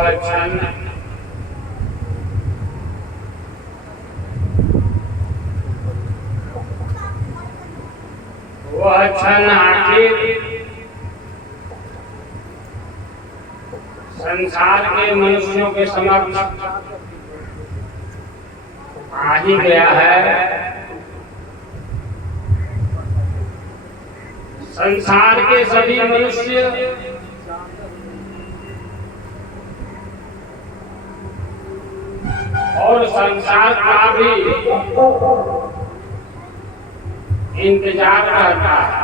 वह क्षण आखिर संसार के मनुष्यों के समक्ष आ ही गया है। संसार के सभी मनुष्य और संसार का भी इंतजार करता है।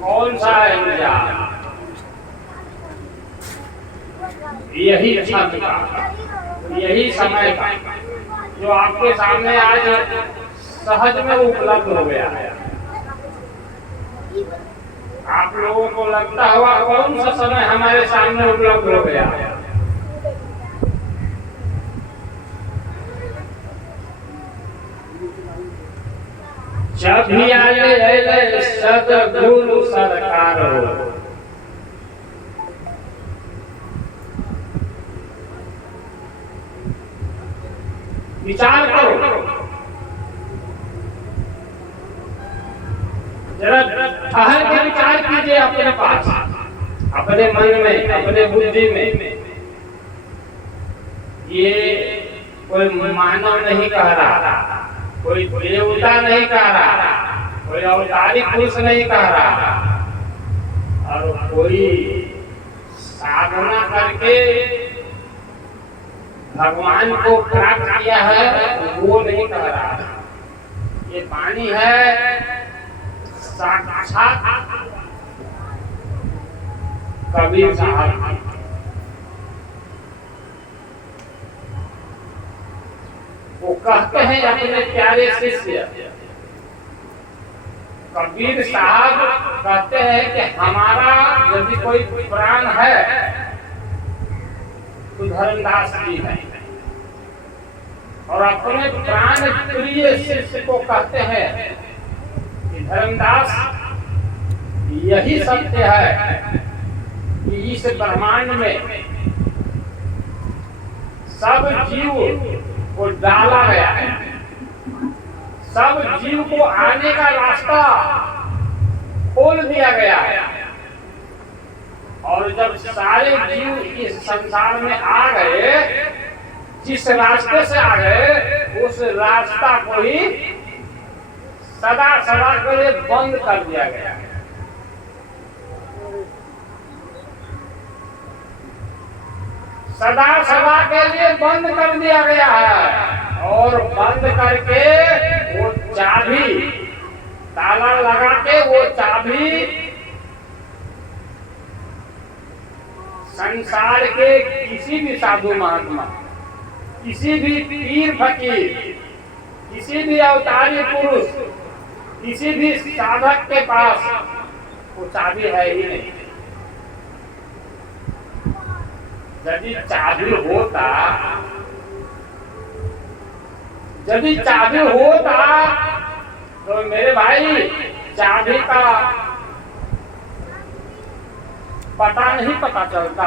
कौन सा इंतजार? यही क्षण का, यही समय का, जो आपके सामने आज सहज में उपलब्ध हो गया है। आप लोगों को लगता होगा कौन सा समय हमारे सामने उपलब्ध हो गया है। जब भी आए सद्गुरु सरकार हो, विचार करो, जरा ठहर के विचार कीजिए अपने पास, अपने मन में, अपने बुद्धि में। ये कोई मानव नहीं कह रहा, कोई देवता नहीं कह रहा, कोई अवतारी पुरुष नहीं कह रहा, और कोई साधना करके भगवान को प्राप्त किया है वो नहीं कह रहा। ये वाणी है साक्षात कबीर साहब। वो कहते हैं अपने प्यारे शिष्य कबीर साहब कहते हैं कि हमारा यदि कोई प्राण है तो धर्मदास जी है, और अपने प्राण प्रिय शिष्य को कहते हैं कि धर्मदास यही सत्य है कि इस ब्रह्मांड में सब जीव को डाला गया है, सब जीव को आने का रास्ता खोल दिया गया है, और जब सारे जीव इस संसार में आ गए, जिस रास्ते से आ गए उस रास्ता को ही सदा सदा के लिए बंद कर दिया गया है। सदा सदा के लिए बंद कर दिया गया है, और बंद करके वो चाबी, ताला लगा के वो चाबी संसार के किसी भी साधु महात्मा, किसी भी पीर फकीर, किसी भी अवतारी पुरुष, किसी भी साधक के पास वो चाबी है ही नहीं। यदि चाबी होता, यदि चाबी होता तो मेरे भाई चाबी का पता नहीं पता चलता,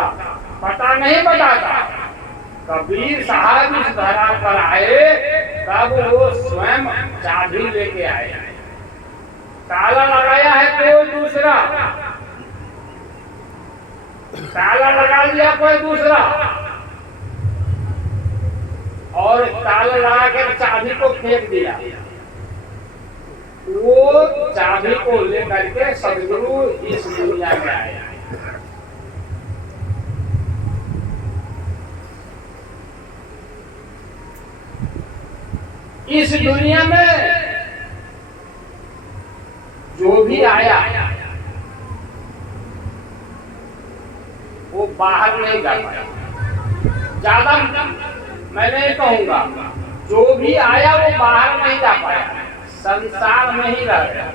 पता नहीं बताता। कबीर साहब इस धरा पर आए तब वो स्वयं चाबी लेके आए। ताला लगाया है कोई दूसरा, ताला लगा लिया कोई दूसरा, और ताला लगा कर चाबी को फेंक दिया। वो चाबी को लेकर के सदगुरु इस दुनिया में आए। इस दुनिया में जो भी आया वो बाहर नहीं जा पाया। ज्यादा मैं नहीं कहूंगा, जो भी आया वो बाहर नहीं जा पाया, संसार में ही रह गया।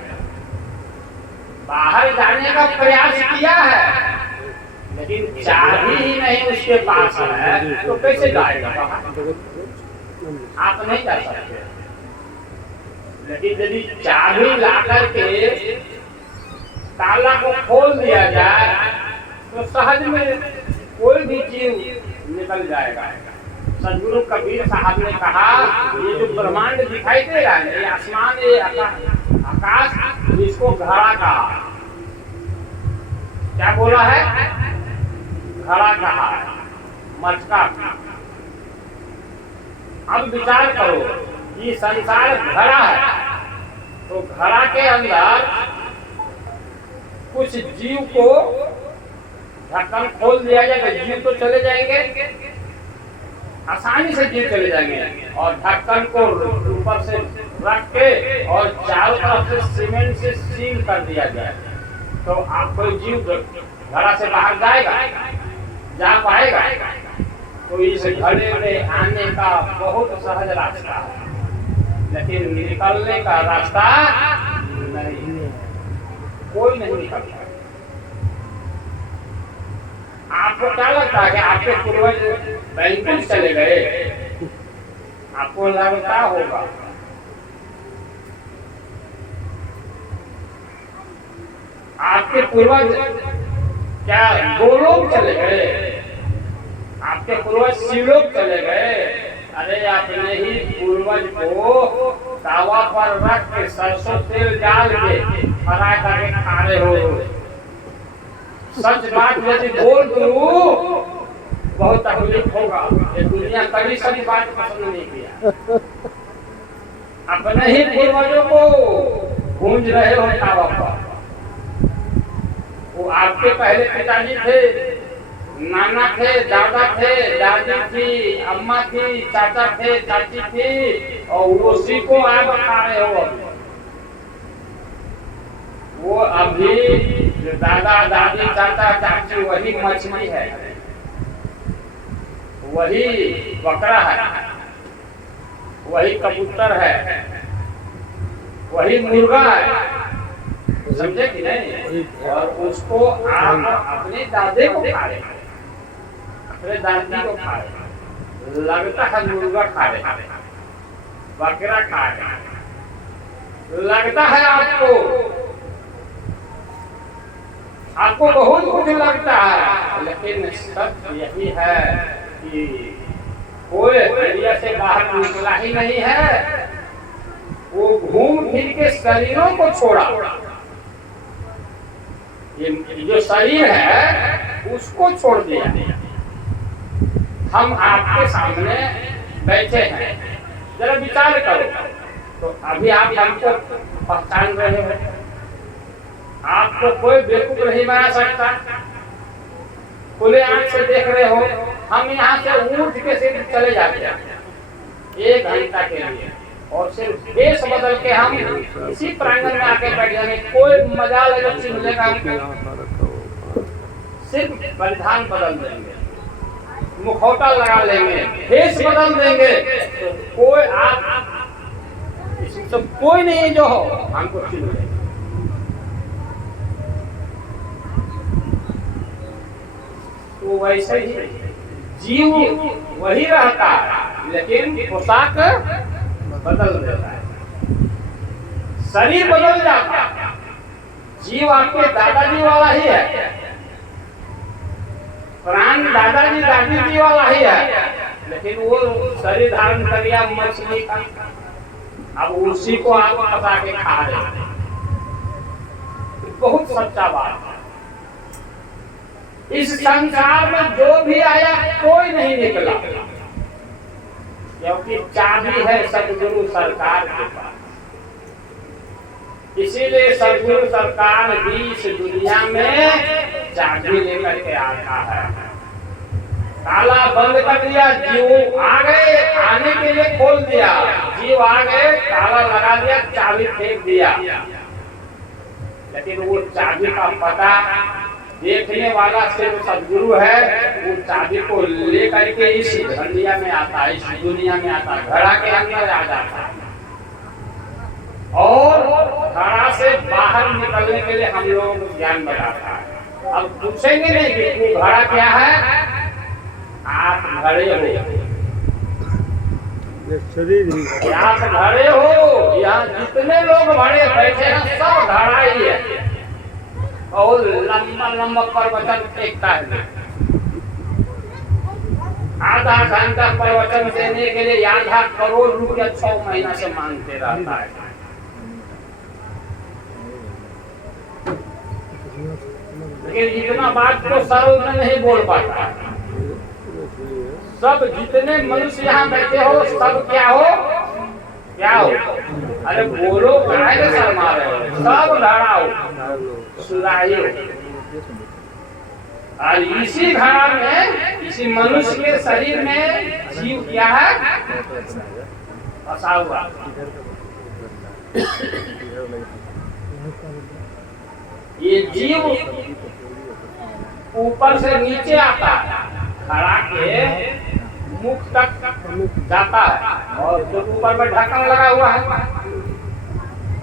बाहर जाने का प्रयास किया है, लेकिन चाबी ही नहीं उसके पास है तो कैसे जाएगा बाहर? आप नहीं जा सकते। लेकिन यदि चाबी लाकर के ताला को खोल दिया जाए तो सहज में कोई भी जीव निकल जाएगा। सदगुरु कबीर साहब ने कहा ये जो ब्रह्मांड दिखाई दे रहा है, ये आसमान, ये आकाश, इसको घड़ा कहा। क्या बोला है? घड़ा कहा, मटका। अब विचार करो कि संसार घड़ा है, तो घड़ा के अंदर कुछ जीव को ढक्कन खोल दिया जाएगा, जीव तो चले जाएंगे, आसानी से जीव चले जाएंगे। और ढक्कन को ऊपर से रख के और चारों तरफ से सीमेंट से सील कर दिया जाए, तो आप कोई जीव घड़ा से बाहर जाएगा, जा पाएगा? तो इस घड़े में आने का बहुत सहज रास्ता है, लेकिन निकलने का रास्ता नहीं, कोई नहीं निकलता। आपको क्या लगता है कि आपके पूर्वज बैंकुल चले गए? आपको लगता होगा। आपके पूर्वज क्या गोलोक चले गए? आपके पूर्वज शिवलोक चले गए? अरे आपने ही पूर्वज को तावा पर रख के सरसों तेल डाल के फ्राई करके खा रहे हो। सच बात यदि बोल दूं बहुत तकलीफ होगा। ये दुनिया कभी सच बात पसंद नहीं किया। अपने ही पूर्वजों को गूंज रहे हो तावा पर। वो आपके पहले पिताजी थे, नाना थे, दादा थे, दादी थी, अम्मा थी, चाचा थे, चाची थी, और उसी को आप खा रहे हो। वो अभी जो दादा दादी चाचा चाची वही मछली है, वही बकरा है, वही कबूतर है, वही मुर्गा है, समझे कि नहीं? और उसको आप अपने दादे को खा रहे, अपने दादी को खा रहे, लगता है मुर्गा खा रहे, बकरा खा रहे, लगता है आपको बहुत कुछ लगता है, लेकिन सच यही है कि कोई इंडिया से बाहर निकला ही नहीं है। वो घूम फिर के शरीरों को छोड़ा, ये जो शरीर है उसको छोड़ दिया। हम आपके सामने बैठे हैं, जरा विचार करो। तो अभी आप हमको पहचान रहे हो, आपको कोई बेवकूफ नहीं बना सकता। खुले आंख से देख रहे हो, हम यहाँ से उठ के सिर्फ चले जाते हैं 1 घंटा के लिए, और सिर्फ वेश बदल के हम इसी प्रांगण में आके बैठ जाएंगे। कोई मजाल अलग से मिलेगा हमको, सिर्फ परिधान बदल देंगे, मुखौटा लगा लेंगे, वेश बदल देंगे, तो कोई आप इसमें सब कोई नहीं जो हो हमको चिन्ह लेंगे। तो वैसे ही जीव वही रहता है, लेकिन पोशाक बदल देता है, शरीर बदल जाता है। जीव आपके दादाजी वाला ही है, प्राण दादाजी दादी जी वाला ही है, लेकिन वो शरीर धारण कर लिया मछली का, अब उसी को आप पका के खा रहे हैं। बहुत सच्चा बात है। इस संसार में जो भी आया कोई नहीं निकला, क्योंकि चाबी है सदगुरु सरकार के पास। इसीलिए सदगुरु सरकार भी इस दुनिया में चाबी लेकर के आता है। ताला बंद कर दिया, जीव आ गए, आने के लिए खोल दिया, जीव आ गए, ताला लगा दिया, चाबी फेंक दिया, लेकिन वो चाबी का पता देखने वाला सिर्फ सदगुरु है। वो चाबी को लेकर के इस दुनिया में आता है, इस दुनिया में आता है, घड़ा के अंदर आ जाता है, और घड़ा से बाहर निकलने के लिए हम लोगों को ज्ञान बताता है। अब पूछेंगे नहीं कि घड़ा क्या है, आप घड़े हो, आप घड़े हो। यहाँ जितने लोग घड़े बैठे हैं सब घड़ा ही है, और लंबा लंबा प्रवचन फेंकता है। आधा घंटा प्रवचन देने के लिए आधा करोड़ रुपया 6 महीना से मांगते रहता है। लेकिन इतना बात तो सरल में नहीं बोल पाता। सब जितने मनुष्य यहाँ बैठे हो सब क्या हो, क्या हो? अरे बोलो, काहे शर्मा रहे हो? सब घड़ा हो, सुराही हो। और इसी घड़ा में, इसी मनुष्य के शरीर में जीव क्या है? फंसा हुआ। ये जीव ऊपर से नीचे आता है, घड़ा के मुख तक जाता है और जो ऊपर में ढक्कन लगा हुआ है,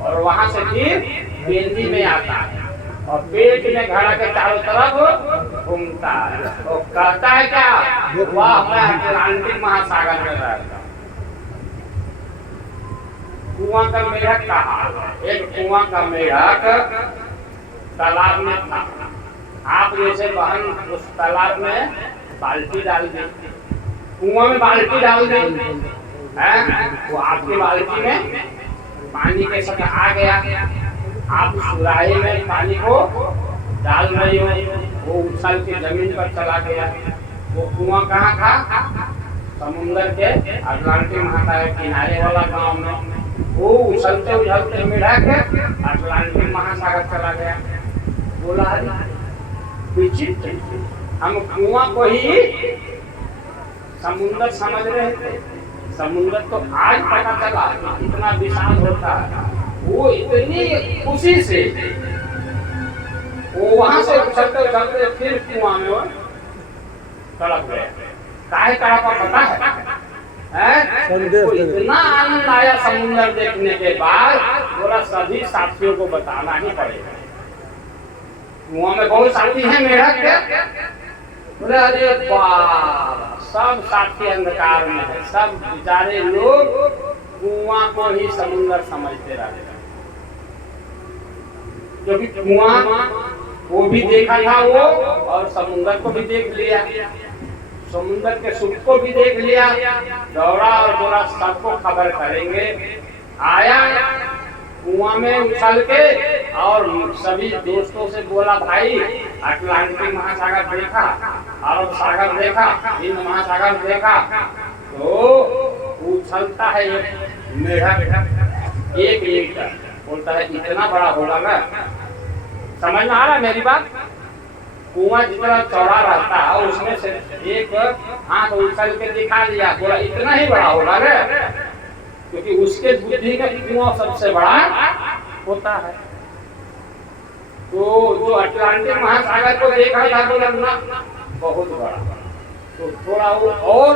और वहां से फिर बेंदी में आता है और पेट में घड़ा के चारों तरफ घूमता है। तो कहता है क्या? वाह, मैं अटलांटिक महासागर में रहता। कुआं का मेढक कहा, एक कुआं का मेढक तालाब में था। आप जैसे बहन उस तालाब में बाल्टी डाल दी, कुआं में बाल्टी डाल दी, वो आपकी बाल्टी में पानी के साथ आ गया, आप सुराही में पानी को डाल रही हो, वो उछल के जमीन पर चला गया। वो कुआं कहाँ था? समुद्र के अटलांटिक महासागर किनारे वाला गांव में। वो उछलते उछलते मेढक अटलांटिक महासागर चला गया। बोला, विचित्र, हम कुआं को ही समुद्र समझ रहे थे। समुद्र तो आज पता चला इतना विशाल होता है। वो इतनी खुशी से वो वहां से उछलते उछलते फिर कुआं में तड़प गए। काहे तड़पा पता है? तो इतना आनंद आया समुद्र देखने के बाद, बोला सभी साथियों को बताना ही पड़ेगा। कुआं में बहुत साथी हैं मेढक के। बोले अरे बाप, सब साथी अंधकार में है, सब बेचारे लोग कुआं को ही समुद्र समझते रहते हैं। क्योंकि कुआं वो भी देखा था वो, और समुद्र को भी देख लिया, समुद्र के सुख को भी देख लिया। दौड़ा और बोला सबको खबर करेंगे। आया कुआं में उछल के और सभी दोस्तों से बोला, भाई अटलांटिक महासागर देखा, अरब सागर देखा, हिंद महासागर देखा। तो उछलता है एक मेढक 1 मीटर, बोलता है इतना बड़ा होगा ना। समझ में आ रहा है मेरी बात? कुआं जितना चौड़ा रहता है उसमें से एक हाथ उछल के दिखा दिया, बोला इतना ही बड़ा होगा ना, क्योंकि उसके बुद्धि में कुआं सबसे बड़ा होता है। तो जो अटलांटिक महासागर को देखा था, बोला ना बहुत बड़ा। तो थोड़ा वो और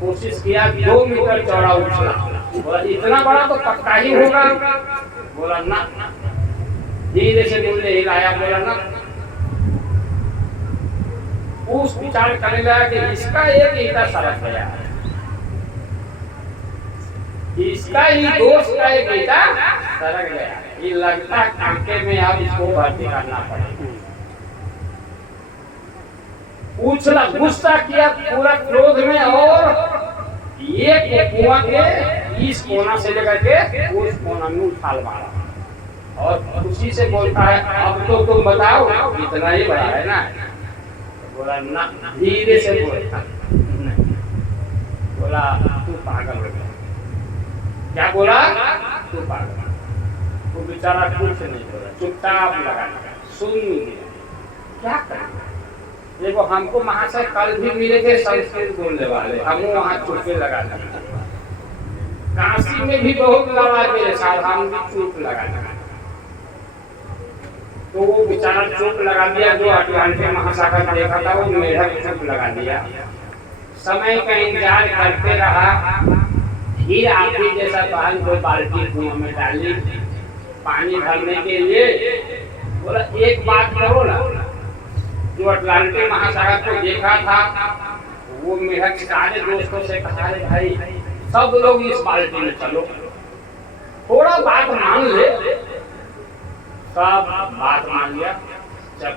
कोशिश किया, 2 मीटर चौड़ा उछला, बोला इतना बड़ा तो पक्का ही होगा। बोला ना, धीरे से मुंडे हिलाया, बोला ना। उस विचार करने लगा कि इसका एक ईटा सरक गया, इसका ही दोस्त का एक ईटा सरक गया, ये लगता कांटे में अब इसको भर्ती करना पड़ेगा। उछला, गुस्सा किया पूरा क्रोध में, और ये कुआं के इस कोना से लेकर के उस कोना में उछाल मारा और खुशी से बोलता है, अब तो तुम बताओ इतना ही बड़ा है ना। बोला ना, धीरे से बोलता, बोला तू पागल हो गया। क्या बोला? तू पागल। वो बेचारा कुछ नहीं बोला, चुपचाप लगा, सुन लिया। क्या करें? देखो हमको महाशय कल भी मिले थे संस्कृत बोलने वाले, हम वहाँ चुप्पे लगा लगा। काशी में भी बहुत लड़ा मेरे साथ, हम भी चुप लगा लगा। तो वो बेचारा चुप लगा दिया, जो अटलांटिक महासागर देखा था वो मेढक चुप लगा दिया। समय का इंतजार करते रहा। फिर आपकी जैसा बहन कोई बाल्टी कुआं में डाली पानी भरने के लिए। बोला एक बात करो ना, जो अटलांटिक महासागर को देखा था वो मेढक सारे दोस्तों से कहा, भाई सब लोग इस बाल्टी में चलो, थोड़ा बात मान ले। सब बात मान लिया। जब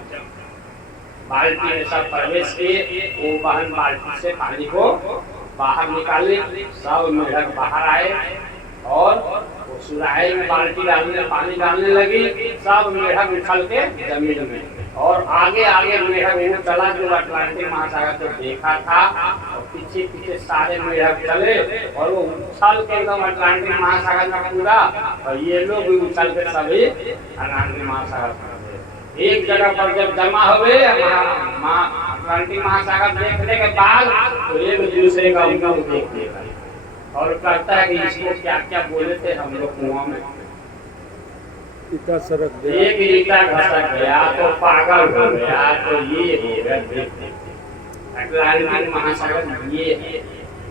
बाल्टी में सब प्रवेश किए, वो बहन बाल्टी से पानी को बाहर निकाले, सब मेढक बाहर आए और वो सुराही में बाल्टी डालने पानी डालने लगी, सब मेढक उछल के जमीन में। और आगे आगे मेढक वो चला जो अटलांटिक महासागर को देखा था, और पीछे पीछे सारे मेढक चले और वो उछल के एकदम अटलांटिक महासागर में पूरा, और ये लोग भी उछल के सभी अटलांटिक महासागर में एक जगह पर जब जमा हुए अटलांटिक महासागर देखने के बाद, तो एक दूसरे का मुंह देख लेगा और कहता है कि इसको क्या क्या बोले थे हम लोग कुआं में। ईटा सरक गया, एक ईटा घसक गया तो पागल हो गया, तो ये हो गया अटलांटिक महासागर। ये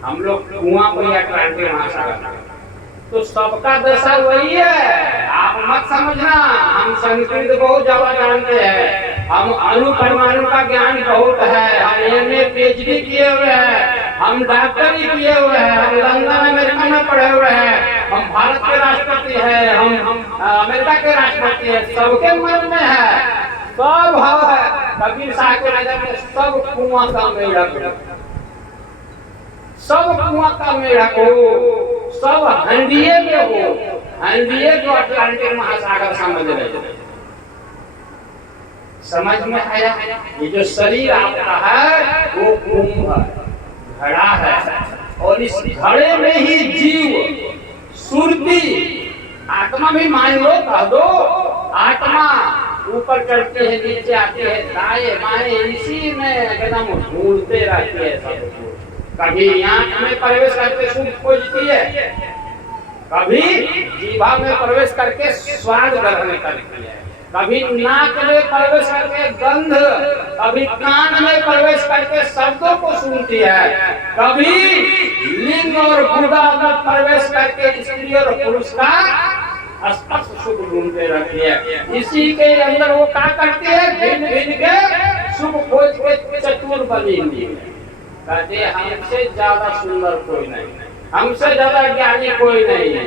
हम लोग कुआं पर अटलांटिक महासागर, तो सबका दशा वही है। आप मत समझना हम संस्कृत बहुत ज्यादा जानते हैं, हम अणु परमाणु का ज्ञान बहुत है, हम एमए पीएचडी किए हुए हैं, हम डॉक्टरी किए हुए हैं, हम लंदन अमेरिका में पढ़े हुए हैं, हम भारत के राष्ट्रपति हैं, हम अमेरिका के राष्ट्रपति हैं, सबके मन में है, सब भाव है। कबीर साहब के नजर में सब कुआं का मेढक, सब कुआं का मेढक हो, सब हंडिये में हो, हंडिये जो अटलांटिक महासागर समझ रहे। समझ में आया? ये जो शरीर आपका है वो कुंभ घड़ा है, और इस घड़े में ही जीव सुरती आत्मा भी मान लो, कह दो आत्मा ऊपर चढ़ती है नीचे आती है दाएं बाएं, इसी में एकदम ढूंढते रहती है सबको। कभी आंख में प्रवेश करके सुख खोजती है, कभी जीवा में प्रवेश करके स्वाद ग्रहण करती है, कभी नाक में प्रवेश करके गंध, कभी कान में प्रवेश करके शब्दों को सुनती है, कभी लिंग और गुदा में प्रवेश करके स्त्री और पुरुष का स्पर्श सुख ढूंढते रहती है। इसी के अंदर वो क्या करती है, भिन्न भिन्न के सुख खोज के चतुर बनी हुई है। कहते हमसे ज्यादा सुंदर कोई नहीं, हमसे ज्यादा ज्ञानी कोई नहीं है।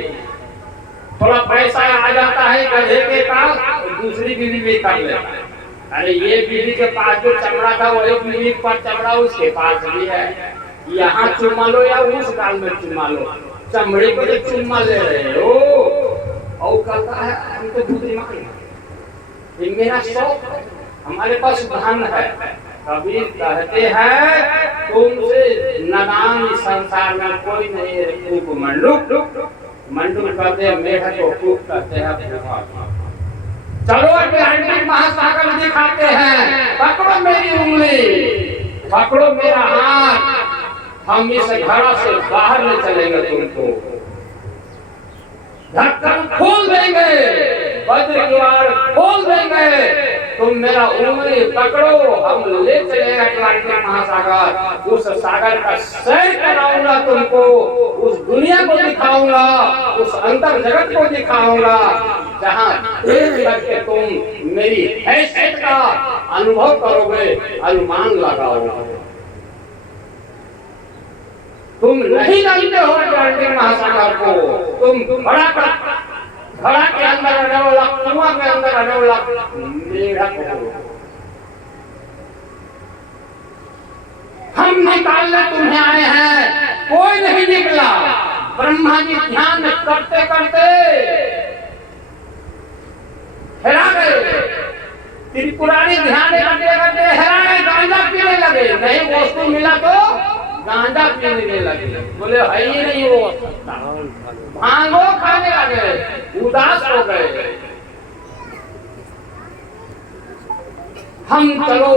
थोड़ा पैसा आ जाता है गधे के पास, तो दूसरी बीवी भी कर लेता है। अरे ये बीवी के पास जो चमड़ा था वही बीवी पर चमड़ा उसके पास भी है, यहाँ चुमा लो या उस गाल में चुमा लो, चमड़े को जो चुम्मा ले रहे हो। और कहता है हम तो बुद्धिमान हैं, ये मेरा शौक है, हमारे पास धन है। कबीर कहते हैं तुमसे नादान संसार में कोई नहीं है, खूब मंडूक मंडूक कहते हैं, मेढक को खूब कहते हैं। चलो अटलांटिक महासागर दिखाते हैं, पकड़ो मेरी उंगली, पकड़ो मेरा हाथ, हम इस घड़ा से बाहर ले चलेंगे, तुमको ढक्कन खोल देंगे, वज्र द्वार खोल देंगे, तुम मेरा उंगली पकड़ो, हम ले चलेंगे अटलांटिक महासागर। उस सागर का सैर कराऊंगा तुमको, उस दुनिया को दिखाऊंगा, उस अंतर जगत को दिखाऊंगा, जहाँ देख करके तुम मेरी हैसियत का अनुभव करोगे, अनुमान लगाओगे। तुम नहीं जानते हो अटलांटिक महासागर को, तुम घड़ा के अंदर रहने वाला, कुआं के अंदर रहने वाला मेढक हो। हम निकालने तुम्हें आए हैं, कोई नहीं निकला। ब्रह्मा जी ध्यान करते करते हेरा गए, त्रिपुरारी ध्यान करते करते हेरा गए, गांजा पीने लगे, नहीं वस्तु मिला तो गांजा पीने लगे, बोले है ही नहीं वो, भांगो खाने लगे, उदास हो गए। हम चलो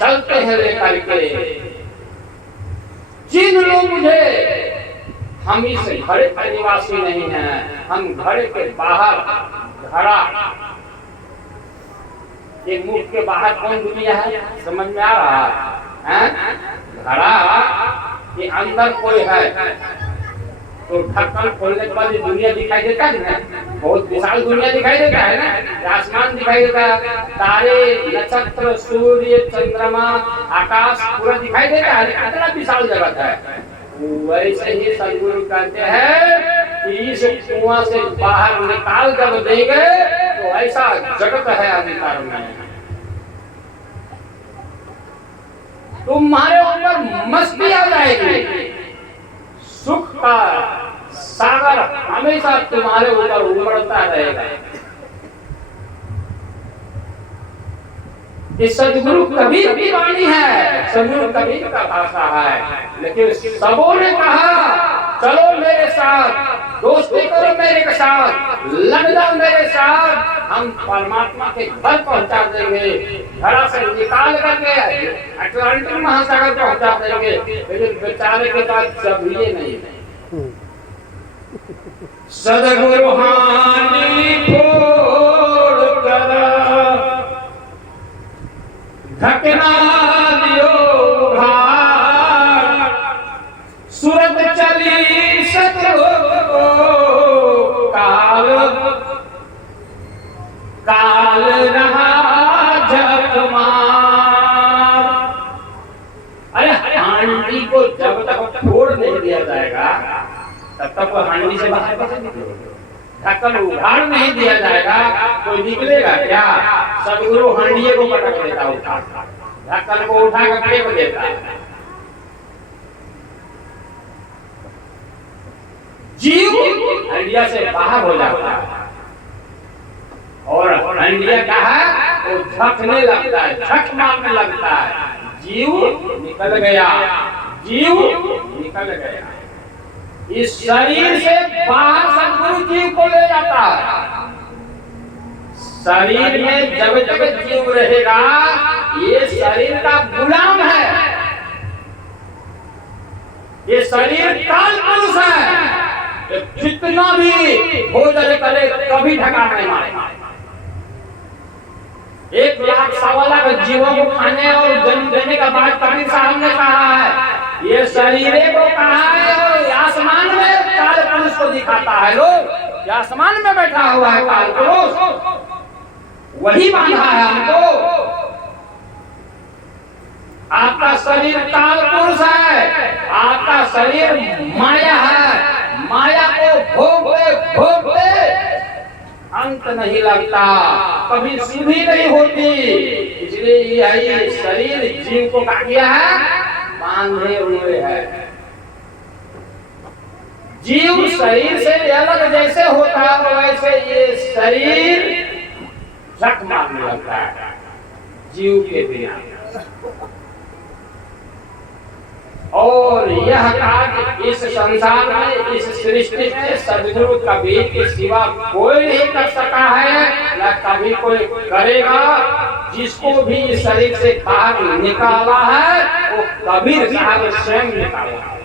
चलते हैं लेकर के, चिन्ह लो मुझे, हम इस घड़े का निवासी नहीं हैं, हम घड़े के बाहर, घड़ा के मुख के बाहर कौन दुनिया है, समझ में आ रहा है? घड़ा के अंदर कोई है, तो ढक्कन खोलने के बाद दुनिया दिखाई देता है ना, बहुत विशाल दुनिया दिखाई देता है ना, आसमान दिखाई देता है, तारे नक्षत्र सूर्य चंद्रमा आकाश पूरा दिखाई देता है, कितना विशाल जगत है। वैसे ही सदगुरु कहते हैं कि इस कुआं से बाहर निकाल जब देंगे तो ऐसा जगत है अधिकार में, तुम्हारे ऊपर मस्ती आ जाएगी, सुख का सागर हमेशा तुम्हारे ऊपर उमड़ता रहेगा। ये सदगुरु कबीर की वाणी है, सदगुरु कबीर का भाषा है। लेकिन सबों ने कहा चलो मेरे साथ, दोस्ती करो मेरे साथ, लग जाओ मेरे साथ, हम परमात्मा के घर पहुंचा देंगे, धरा से निकाल करके अटलांटिक महासागर पहुंचा देंगे। लेकिन बेचारे के पास जबीए नहीं है। सदगुरु हानि छोड़ कर घटना दियो भार, सूरत चली सतगुरु काल, काल रहा झकमार। अरे हांडी को जब तक छोड़ नहीं दिया जाएगा तब तक वो हांडी से बाहर कैसे निकलेगा? ढक्कन उघाड़ नहीं दिया जाएगा कोई निकलेगा क्या? सदगुरु हांडिये को पटक देता, उठा ढक्कन को उठा कर फेंक देता। जीव हांडिया से बाहर हो जाता है और हांडिया क्या है, वो झकने लगता है, झक मारने लगता है। जीव निकल गया, जीव निकल गया। इस शरीर से बाहर सदगुरु जीव को ले जाता है। शरीर में जब जब जीव रहेगा ये शरीर का गुलाम है, ये शरीर काल पुरुष है। जितना भी भोजन करे कभी ढका नहीं मारेगा। 1 लाख सवा लाख जीवों को खाने और जन्म देने का बाद कबीर साहब ने कहा है, ये शरीर को कहा है और आसमान में काल पुरुष को दिखाता है। लोग ये आसमान में बैठा हुआ है काल पुरुष, वही बांधा है हमको। आपका शरीर काल पुरुष है, आपका शरीर माया है। माया को भोगते भोगते अंत नहीं लगता, कभी सुधी नहीं होती। इसलिए यही शरीर जीव को क्या किया है, बांधे हुए है। जीव शरीर से अलग जैसे होता है वैसे ये शरीर झक मारने लगता है जीव के बिना। और यह कार्य इस संसार में, इस सृष्टि में सदगुरु कबीर के सिवा कोई नहीं कर सका है, न कभी कोई करेगा। जिसको भी इस शरीर से बाहर निकाला है वो कबीर साहब स्वयं निकाला है।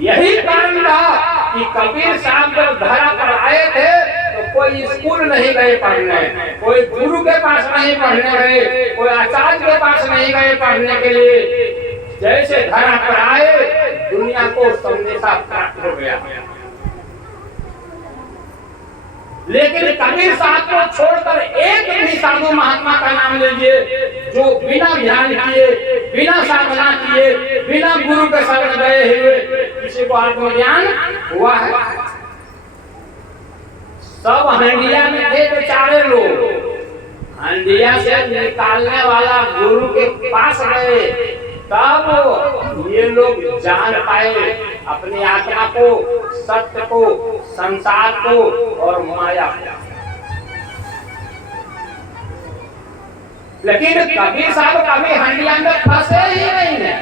यही कारण था कि कबीर साहब जब धरा पर आए थे तो कोई स्कूल नहीं गए पढ़ने, कोई गुरु के पास नहीं पढ़ने गए, कोई आचार्य के पास नहीं गए पढ़ने के लिए। जैसे धरा पर आए दुनिया को संदेशा प्राप्त हो गया। लेकिन कबीर साहब को छोड़कर एक भी साधु महात्मा का नाम लीजिए जो बिना ध्यान किए, बिना साधना किए, बिना गुरु के शरण गए हुए किसी को आत्मज्ञान हुआ है? सब हंडिया में थे बेचारे लोग। हंडिया से निकालने वाला गुरु के पास गए, तब ये लोग जान पाए अपनी आत्मा को, सत्य को, संसार को और माया को। लेकिन कबीर साहब कभी हंडिया में फंसे ही नहीं है।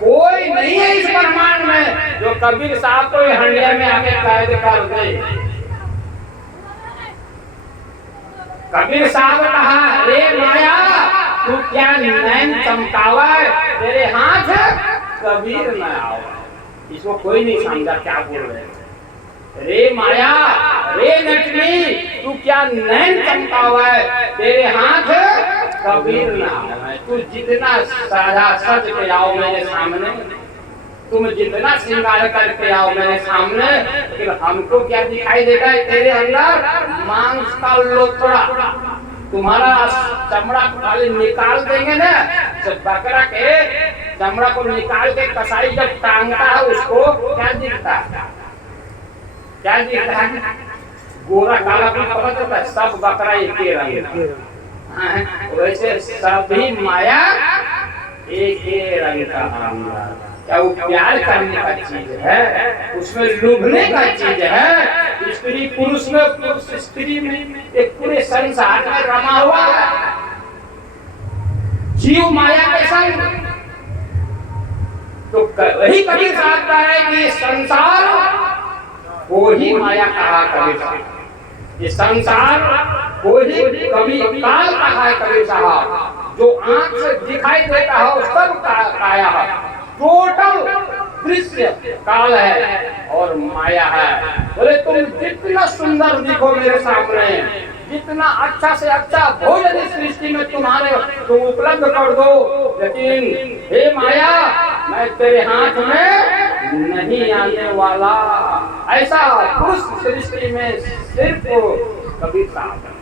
कोई नहीं है इस ब्रह्मांड में जो कबीर साहब को हंडिया में आके कैद कर दे। कबीर साहब कहा, रे माया तू क्या नैन चमकावे, तेरे हाथ कबीर न आवे। इसको कोई नहीं समझा क्या बोल रहे। रे माया, रे नटनी तू क्या नैन चमकावे, तेरे हाथ कबीर न आवे। तू जितना सादा सज के आओ मेरे सामने, तुम जितना श्रृंगार करके आओ मेरे सामने, लेकिन हमको क्या दिखाई देता है? तेरे अंदर मांस का लोथड़ा। तुम्हारा चमड़ा खाली निकाल देंगे ना, तो बकरा के चमड़ा को निकाल के कसाई जब टांगता है उसको क्या दिखता है? क्या दिखता है? गोरा काला भी पता चलता है, सब बकरा एक ही रंग का। वैसे सभी माया एक ही रंग का आंगन। क्या वो प्यार करने का चीज है, उसमें लुभने का चीज है। स्त्री पुरुष में, पुरुष स्त्री में, एक पूरे संसार में रमा हुआ है। जीव माया के संग। तो वही कबीर साहब कह रहे हैं कि संसार को ही माया कहा कबीर साहब। ये संसार को ही कभी काल कहा है कबीर साहब। जो आंख से दिखाई देता है वो सब काया है, टोटल दृश्य काल है और माया है। बोले तुम जितना सुंदर दिखो मेरे सामने, जितना अच्छा से अच्छा भोजन इस सृष्टि में तुम्हारे तुम उपलब्ध कर दो, लेकिन हे माया मैं तेरे हाथ में नहीं आने वाला। ऐसा पुरुष सृष्टि में सिर्फ कबीर साहब।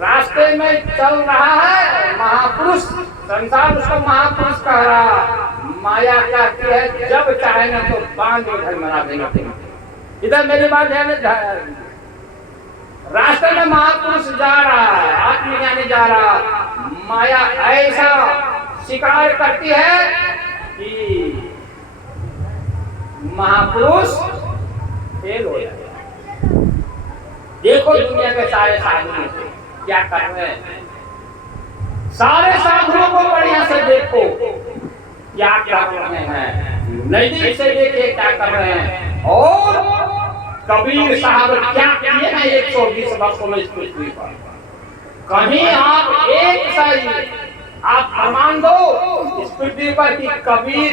रास्ते में चल रहा है महापुरुष, संसार उसको महापुरुष कह रहा। माया कहती है जब चाहे ना तो बांध के घर बना देना। इधर मेरी बात ध्यान है। रास्ते में महापुरुष जा रहा है, आत्मज्ञानी जा रहा। माया ऐसा शिकार करती है कि महापुरुष फेल हो जाए। देखो दुनिया के सारे साधु क्या कर रहे हैं, सारे साधुओं को बढ़िया से देखो क्या कर रहे हैं, नजदीक से देखिए क्या कर रहे हैं। और कबीर साहब क्या किए ना 120 वर्षों में इस पृथ्वी पर। कहीं आप एक सही आप प्रमाण दो इस पृथ्वी पर कि कबीर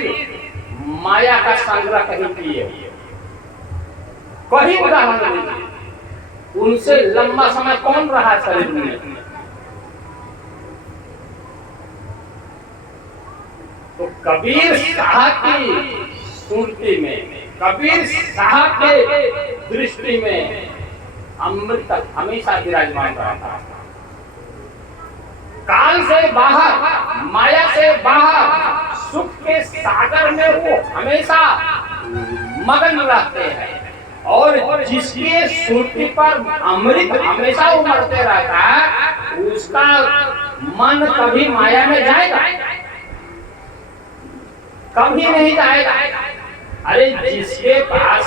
माया का संग्रह कहीं किए, कहीं उदाहरण दीजिए। उनसे लंबा समय कौन रहा शरीर में? तो कबीर साहब की स्मृति में, कबीर साहब के दृष्टि में अमृत हमेशा विराजमान रहा था। काल से बाहर, माया से बाहर, सुख के सागर में वो हमेशा मगन रहते हैं। और जिसके सुर्ती पर अमृत हमेशा उमड़ते रहता है, उसका मन कभी माया में जाएगा? कभी नहीं जाएगा। अरे जिसके पास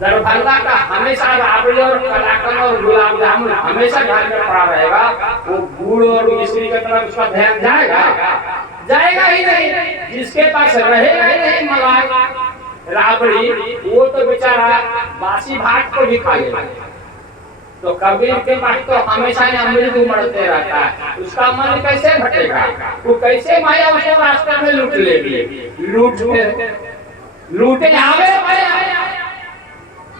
दरभंगा का हमेशा राबड़ी और कलाकंद और गुलाब जामुन हमेशा घर में पड़ा रहेगा, वो गुड़ और मिश्री की तरफ उसका ध्यान जाएगा? जाएगा ही नहीं। जिसके पास रहेगा ही नहीं मलाई राबड़ी, वो तो बेचारा बासी भात को भी खा लेगा। तो कबीर के पास तो हमेशा ही अमृत उमड़ते रहता है, उसका मन कैसे भटेगा? वो कैसे माया उसको रास्ते में लूट लेगी? लूटे आवे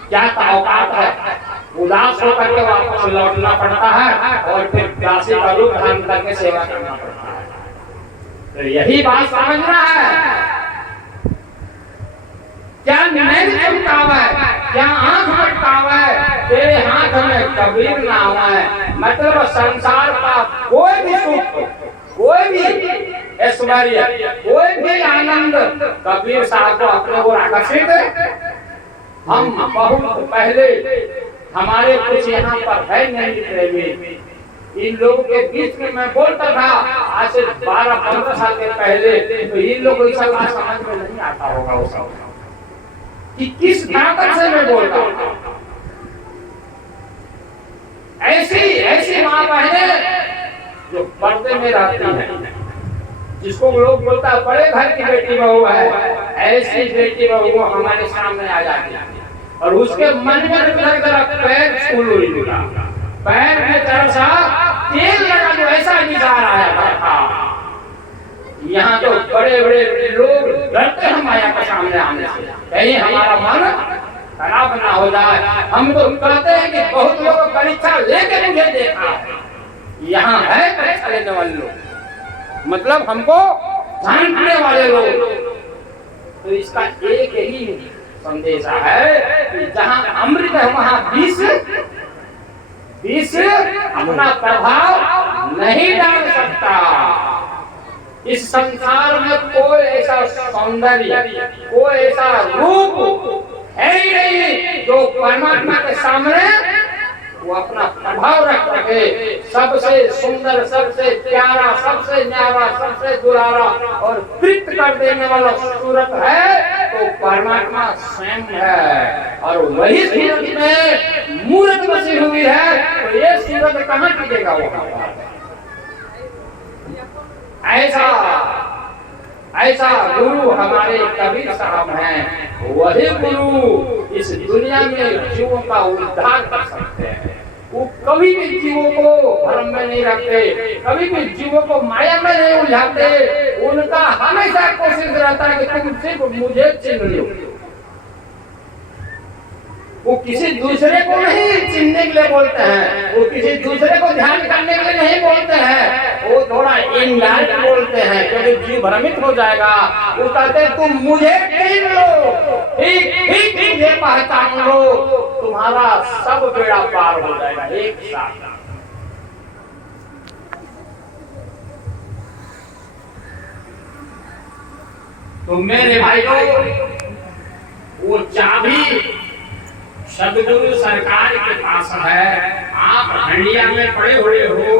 क्या औकात है? उदास होकर के वापस लौटना पड़ता है और फिर दासी का रूप धारण करके सेवा करना पड़ता है। तो यही बात समझना है। क्या नैन चमकावा है, क्या आंख मटकावा है, तेरे हाथ में कबीर नाम है। मतलब संसार का कोई भी सुख, कोई भी ऐश्वर्य, कोई भी आनंद कबीर साहब को अपने ओर आकर्षित है। हम बहुत पहले हमारे कुछ यहाँ पर है नहीं प्रेमी, इन लोगों के बीच में मैं बोलता था आज से 12-15 साल के पहले, तो इन लोगों को सब समझ में नहीं आता होगा वो सब कि किस ताकत से मैं बोलता हूं। ऐसी मां बहनें जो पर्दे में रहती हैं, जिसको लोग बोलता है बड़े घर की बेटी बहू है, ऐसी बेटी बहू हमारे सामने आ जाती है और उसके मन में पैर फूल हुआ, पैर में तरह सा तेल लगा जो ऐसा निकाल रहा है। यहाँ तो बड़े बड़े लोग डरते हैं माया के सामने आने से, कहीं हमारा मन खराब ना हो जाए। हम तो कहते हैं कि बहुत लोग परीक्षा लेकर मुझे देखा है, यहाँ है परीक्षा लेने वाले लोग, मतलब हमको झांकने वाले लोग। तो इसका एक ही संदेश है कि जहाँ अमृत है वहाँ विष अपना प्रभाव नहीं डाल सकता। इस संसार में कोई ऐसा सौंदर्य, कोई ऐसा रूप है ही नहीं जो परमात्मा के सामने वो अपना प्रभाव रख सके। सबसे सुंदर, सबसे प्यारा, सबसे न्यारा, सबसे दुलारा और तृप्त कर देने वाला सूरत है तो परमात्मा स्वयं है। और वही सूरत में मूर्त बसी हुई है तो ये सूरत कहाँ टिकेगा वहां? ऐसा गुरु हमारे कबीर साहब हैं। वही गुरु इस दुनिया में जीवों का उद्धार कर सकते हैं। वो कभी भी जीवों को भ्रम में नहीं रखते, कभी भी जीवों को माया में नहीं उलझाते। उनका हमेशा कोशिश रहता है कि तुम सिर्फ मुझे चिन्ह लो। वो किसी दूसरे को नहीं चिन्हने के लिए बोलते हैं, वो किसी दूसरे को ध्यान करने के लिए नहीं बोलते हैं, वो थोड़ा इनडायरेक्ट बोलते हैं क्योंकि जीव भ्रमित हो जाएगा। वो कहते हैं तुम मुझे चिन्ह लो, ठीक ठीक मुझे पहचान लो, तुम्हारा सब बेड़ा पार हो जाएगा एक साथ। तो मेरे भाइयों, वो चाबी सदगुरु सरकार के पास है। आप हंडिया में पड़े हुए हो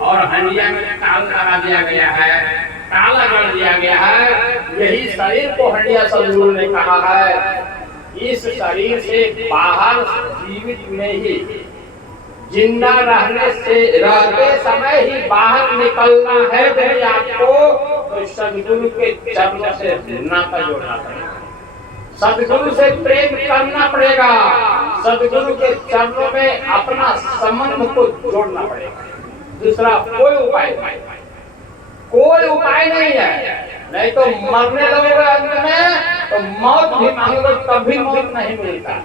और हंडिया में ताला लगा दिया गया है, ताला कर दिया गया है। यही शरीर को हंडिया सदगुरु ने कहा है। इस शरीर से बाहर जीवित में ही जिंदा रहते समय ही बाहर निकलना है यदि आपको, तो सदगुरु के चरणों से नाता जोड़ना पड़ेगा, सदगुरु से प्रेम करना पड़ेगा, सदगुरु के चरणों में अपना संबंध को जोड़ना पड़ेगा। दूसरा कोई उपाय नहीं, कोई उपाय नहीं है। नहीं तो मरने लगोगे अंत में, तो मौत भी मांगोगे कभी मौत नहीं मिलता।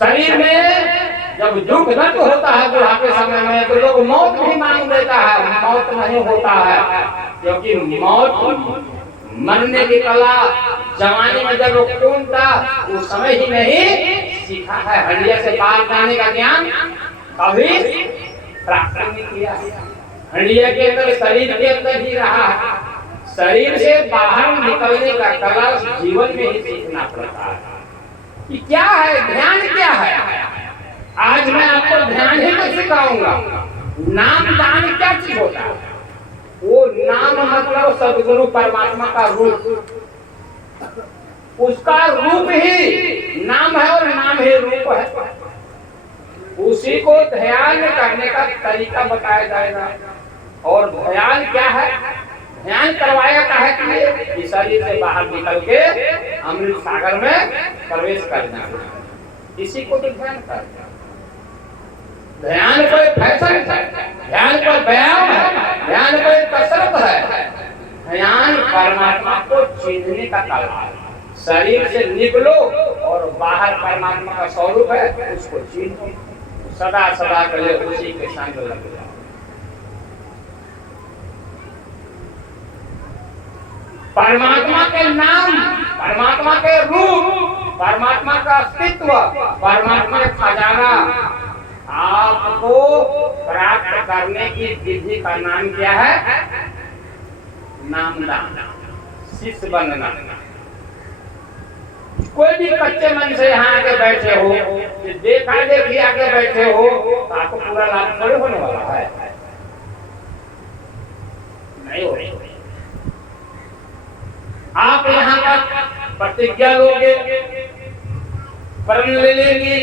शरीर में जब दुख दर्द होता है बुढ़ापे समय में तो लोग मौत भी मांग देता है, मौत नहीं होता है क्योंकि मौत मरने की कला जवानी में जब कौन था उस समय ही नहीं सीखा है। हंडिया से पार जाने का ज्ञान कभी प्राप्त नहीं किया। हंडिया के अंदर शरीर के अंदर ही रहा है। शरीर से बाहर निकलने का कला जीवन में ही सीखना पड़ता है कि क्या है ध्यान, क्या है। आज मैं आपको ध्यान ही तो सिखाऊंगा। नाम दान क्या चीज होता है? वो नाम मतलब सदगुरु परमात्मा का रूप, उसका रूप ही नाम है और नाम ही रूप है। उसी को ध्यान करने का तरीका बताया जाएगा। और ध्यान क्या है? ध्यान करवाया का है कि शरीर से बाहर निकल के अमृत सागर में प्रवेश करना, इसी को तो ध्यान करना। ध्यान कोई फैशन है, ध्यान कोई व्यायाम है, ध्यान कोई कसरत है। ध्यान परमात्मा को चिन्हने का कला है। शरीर से निकलो और बाहर परमात्मा का स्वरूप है, उसको चिन्हो, सदा सदा के लिए उसी के संग लग जाओ। परमात्मा के नाम, परमात्मा के रूप, परमात्मा का अस्तित्व, परमात्मा का खजाना आपको प्राप्त करने की विधि का नाम क्या है? नामदान, शिष्य बनना। कोई भी कच्चे मन से यहाँ आके बैठे हो, देखा देखी आके बैठे हो, तो आपको पूरा लाभ थोड़ी होने वाला है, नहीं हो रही। आप यहाँ पर प्रतिज्ञा लोगे, प्रण ले लेंगे,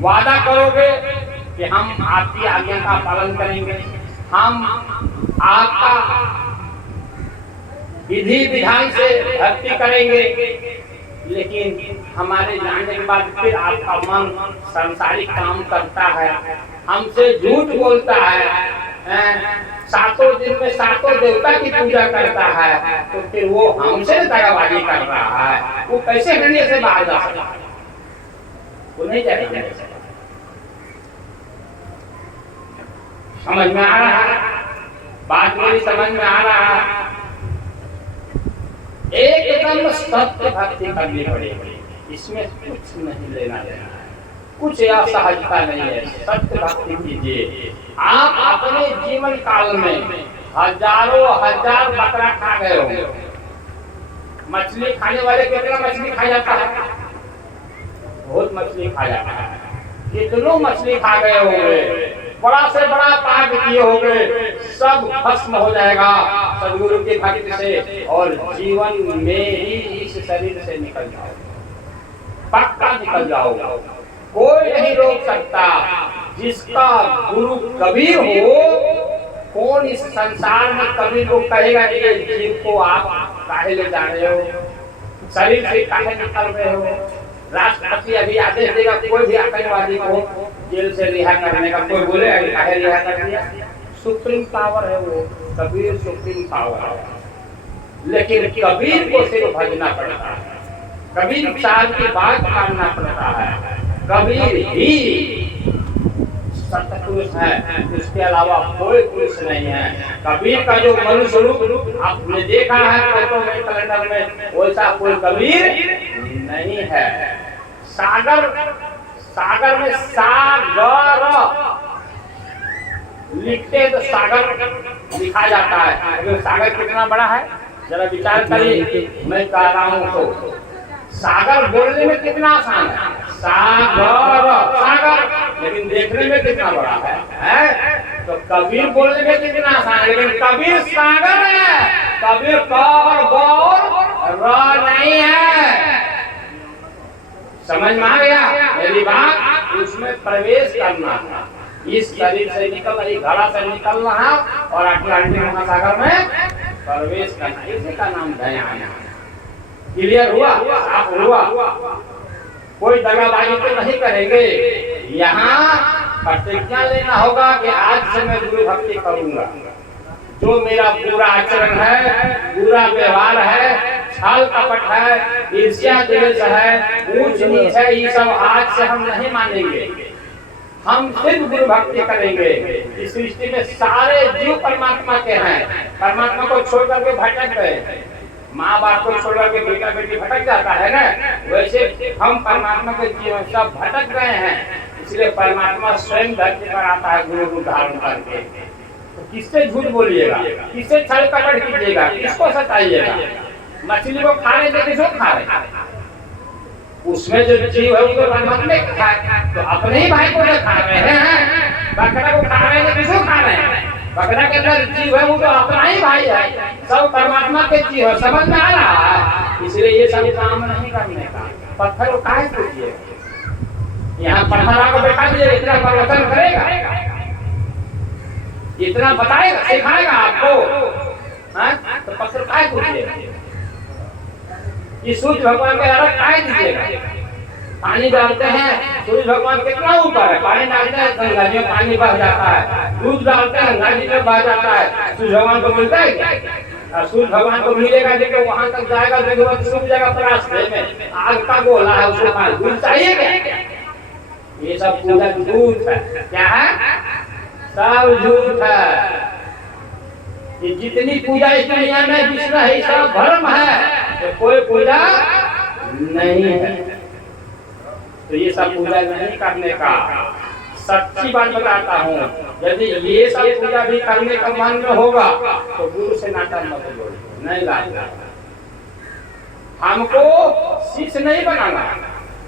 वादा करोगे कि हम आपकी आज्ञा का पालन करेंगे, हम आपका विधि विधान से भक्ति करेंगे। लेकिन हमारे जानने के बाद फिर आपका मन सांसारिक काम करता है, हमसे झूठ बोलता है, सातों दिन में सातों देवता की पूजा करता है, तो फिर वो हमसे दगाबाजी कर रहा है। वो कैसे हंडिया से बाहर जा सकता है? वो नहीं जाएगा। समझ में आ रहा है? बात मेरी समझ में आ रहा है? एकदम सत्य भक्ति करनी पड़ेगी, इसमें कुछ नहीं लेना देना है, कुछ असहजता नहीं है। सत्य भक्ति कीजिए। आप अपने जीवन काल में हजारों हजार बकरा खा गए हो, मछली खाने वाले कितना मछली खा जाता है? बहुत मछली खा जाता है। कितनों मछली खा गए होंगे, बड़ा से बड़ा पाप किए होंगे, सब भस्म हो जाएगा सदगुरु की भक्ति से, और जीवन में ही इस शरीर से निकल जाओ, पक्का निकल जाओगा। कोई नहीं रोक सकता। जिसका गुरु कबीर हो, कौन इस संसार में कबीर को कहेगा कि जीव को आप काहे ले जा रहे हो, शरीर से काहे निकल रहे हो? राष्ट्रपति अभी आदेश देगा कोई भी आतंकवादी को जेल से रिहा करने का, कोई बोले काहे रिहा कर दिया? सुप्रीम पावर है वो, कबीर सुप्रीम पावर है। लेकिन कबीर को सिर्फ भजना पड़ता है, कबीर साहब की बात मानना पड़ता है। कबीर ही सतपुरुष है, उसके अलावा कोई पुरुष नहीं है। कबीर का जो मनुष्य रूप आपने देखा है फोटो में, कैलेंडर में, वैसा कोई कबीर नहीं है। सागर, सागर में सागर लिखते तो सागर लिखा जाता है, लेकिन सागर कितना बड़ा है जरा विचार करिए। मैं कह रहा हूँ तो सागर बोलने में कितना आसान है, सागर सागर, लेकिन देखने में कितना बड़ा है? तो कबीर बोलने में कितना आसान है, लेकिन कबीर सागर है। कबीर क और ग र नहीं है। समझ में आ गया मेरी बात? उसमें प्रवेश करना था, इस शरीर से निकल, घड़ा से निकलना है और अटलांटिक महासागर में प्रवेश करना, इसी का नाम ध्यान है। क्लियर हुआ? आप हुआ? कोई दगाबाजी तो नहीं करेंगे। यहाँ प्रतिज्ञा लेना होगा कि आज से मैं गुरु भक्ति करूंगा। जो मेरा पूरा आचरण है, पूरा व्यवहार है, छल कपट है, ईर्ष्या द्वेष है, ऊंच नीच है, ये सब आज से हम नहीं मानेंगे। हम सिर्फ गुरु भक्ति करेंगे। इस सृष्टि में सारे जीव परमात्मा के हैं। परमात्मा को छोड़ करके भटक गए, माँ बाप को छोड़ करके बेटा बेटी भटक जाता है ना, वैसे हम परमात्मा के जीवन सब भटक गए हैं। इसलिए परमात्मा स्वयं धरती पर आता है गुरु को धारण करके। तो किससे झूठ बोलिएगा, किससे छल कपट कीजिएगा, किसको सताइएगा? मछली को खा रहे थे, किसको खा रहे? उसमें जो जीव है वो तो परमात्मा खा, तो अपने ही भाई को खा रहे हैं। बकरा को खा रहे हैं, किसको खा रहे हैं? बकरा के अंदर जीव है वो तो अपना ही भाई है, सब परमात्मा के जीव है। समझ में आ रहा है? इसलिए ये सब काम नहीं करने का। पत्थर को काहे पूछिए, यहाँ पत्थर आपको बैठा दीजिए, इतना परिवर्तन करेगा, इतना बताएगा, सिखाएगा आपको, तो पत्थर काहे पूछिए? ये सूर्य भगवान के अलग काहे दीजिएगा? पानी डालते हैं, सूर्य भगवान कितना ऊपर है, पानी डालते हैं गंगा जी में पानी बह जाता है, दूध डालते हैं गंगा जी में बह जाता है। सूर्य भगवान को मिलता है क्या? सूर्य भगवान को मिलेगा देखो, वहां तक जाएगा देखो, सूख जाएगा रास्ते में, आग का गोला है, उसको दूध चाहिए क्या? ये सब पूजा झूठ है। क्या है? सब झूठ है। ये जितनी पूजा इस दुनिया में विष्णु है, सब धर्म है, तो कोई पूजा नहीं है। तो ये सब पूजा नहीं करने का। सच्ची बात बताता हूँ, यदि ये सब पूजा भी करने का मन में होगा तो गुरु से नाता मत जोड़िए, नहीं लाना। हमको शिष्य नहीं बनाना,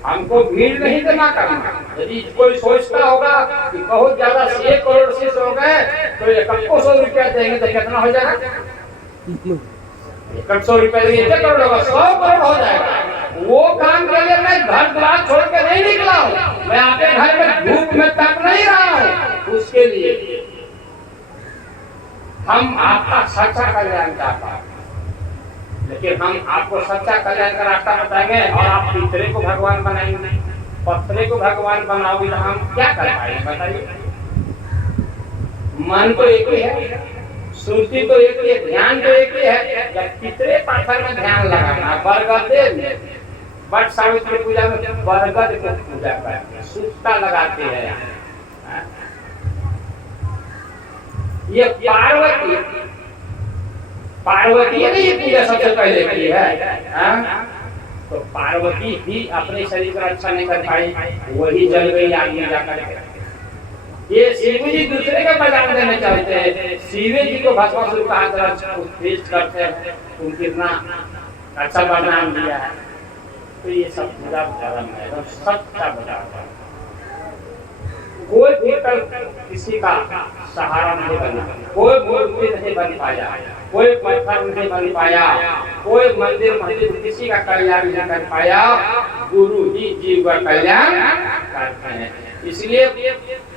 हमको भीड़ नहीं जमा करना। यदि कोई सोचता होगा कि बहुत ज्यादा 1 करोड़ शिष्य हो गए तो 100 रुपया देंगे तो कितना हो जाएगा? 100 रुपया देंगे 1 करोड़ होगा, 100 करोड़ हो जाएगा। वो काम के लिए मैं घर द्वार छोड़ के नहीं निकला हूँ, मैं आपके घर में धूप में तप नहीं रहा हूँ। उसके लिए हम आपका सच्चा कल्याण चाहता है, लेकिन हम आपको सच्चा कल्याण का रास्ता बताएंगे और आप पितरे को भगवान बनाएंगे, पत्थरे को भगवान बनाओगे तो हम क्या कर पाएंगे बताइए? मन तो एक ही है, श्रुति तो एक ही है, ध्यान तो एक ही है। जब पितरे पत्थर में ध्यान लगाना, बरगद बट सावित्री पूजा में बरगद को पूजा करते हैं, सूखता लगाते हैं। ये पार्वती, पार्वती ने ये पूजा सबसे पहले की है। तो पार्वती भी अपने शरीर का रक्षा नहीं कर पाई, वही जल गई आगे जाकर। ये शिव जी दूसरे का बलिदान देना चाहते हैं, शिव जी को भस्मासुर का हाथ पेश करते हैं। तुम कितना अच्छा बदनाम दिया है। तो ये सब पूरा धर्म है, तो सच्चा बताता। कोई पीतल किसी का सहारा नहीं बना, कोई मूर्ति नहीं बन पाया, कोई पत्थर नहीं बन पाया, कोई मंदिर मस्जिद किसी का कल्याण नहीं कर पाया। गुरु ही जीव का कल्याण करते हैं। इसलिए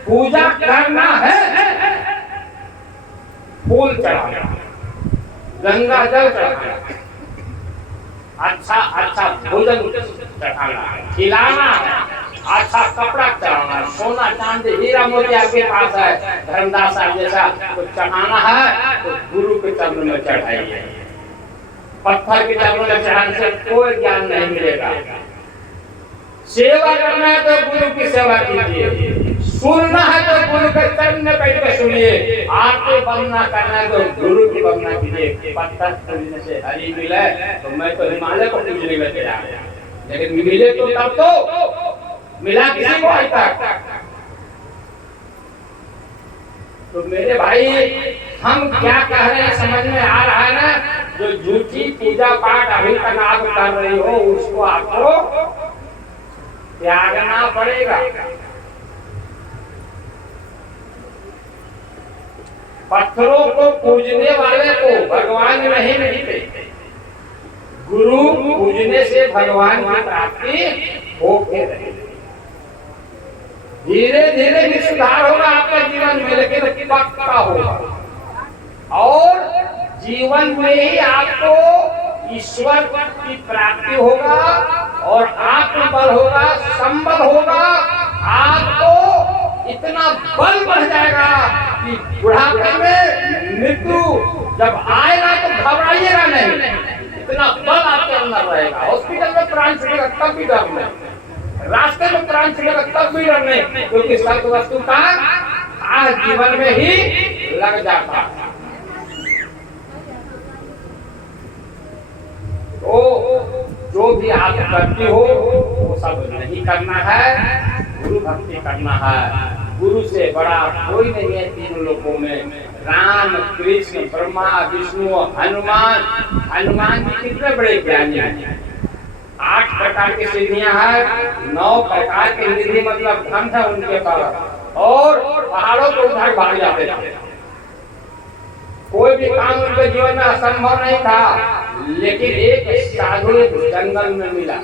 पूजा करना है, फूल चढ़ाना, गंगा जल चढ़ाना, अच्छा भोजन चढ़ाना, खिलाना है, अच्छा कपड़ा चढ़ाना, सोना चांदी हीरा मोती आपके पास है, धर्मदास साहब जैसा तो चढ़ाना है तो गुरु के चरणों में चढ़ाइए। पत्थर के चरणों में चढ़ाने से कोई ज्ञान नहीं मिलेगा। सेवा करना है तो गुरु की सेवा कीजिए, सुनना है तो गुरु के चरण में बैठ कर सुनिए, आपको वंदना करना है तो गुरु की वंदना कीजिए। पत्थर पूजने से हरि मिले तो मैं तो हिमालय को पूजने में तैयार, लेकिन मिले तो तब तो मिला किसी को आज तक। तो मेरे भाई हम क्या कह रहे हैं समझ में आ रहा है ना? जो झूठी पूजा पाठ अभी तक आप कर रही हो उसको आपको त्यागना पड़ेगा। पत्थरों को पूजने वाले को भगवान नहीं मिलते, गुरु पूजने से भगवान की प्राप्ति होके रहे। धीरे धीरे भी सुधार होगा आपके जीवन में, लेकिन पक्का होगा। और जीवन में ही आपको ईश्वर की प्राप्ति होगा और आत्मबल होगा, संबल होगा। आपको इतना बल बढ़ जाएगा कि बुढ़ापे में मृत्यु जब आएगा तो घबराइएगा नहीं, इतना बल आपके अंदर रहेगा। हॉस्पिटल में प्राण छूटेगा तब भी डर नहीं, रास्ते में प्राण छूटेगा तब भी डर नहीं, क्योंकि सत वस्तु का आज जीवन में ही लग जाता है। तो जो भी आप करते हो वो सब नहीं करना है, गुरु भक्ति करना है। गुरु से बड़ा कोई नहीं है तीन लोगों में, राम कृष्ण ब्रह्मा विष्णु हनुमान। हनुमान जी कितने बड़े ज्ञानी हैं। 8 प्रकार की सिद्धियां हैं, 9 प्रकार के निधि मतलब धन है उनके पास, और पहाड़ों को उधर भाग जाते थे। कोई भी काम उनके जीवन में असंभव नहीं था, लेकिन एक साधु जंगल में मिला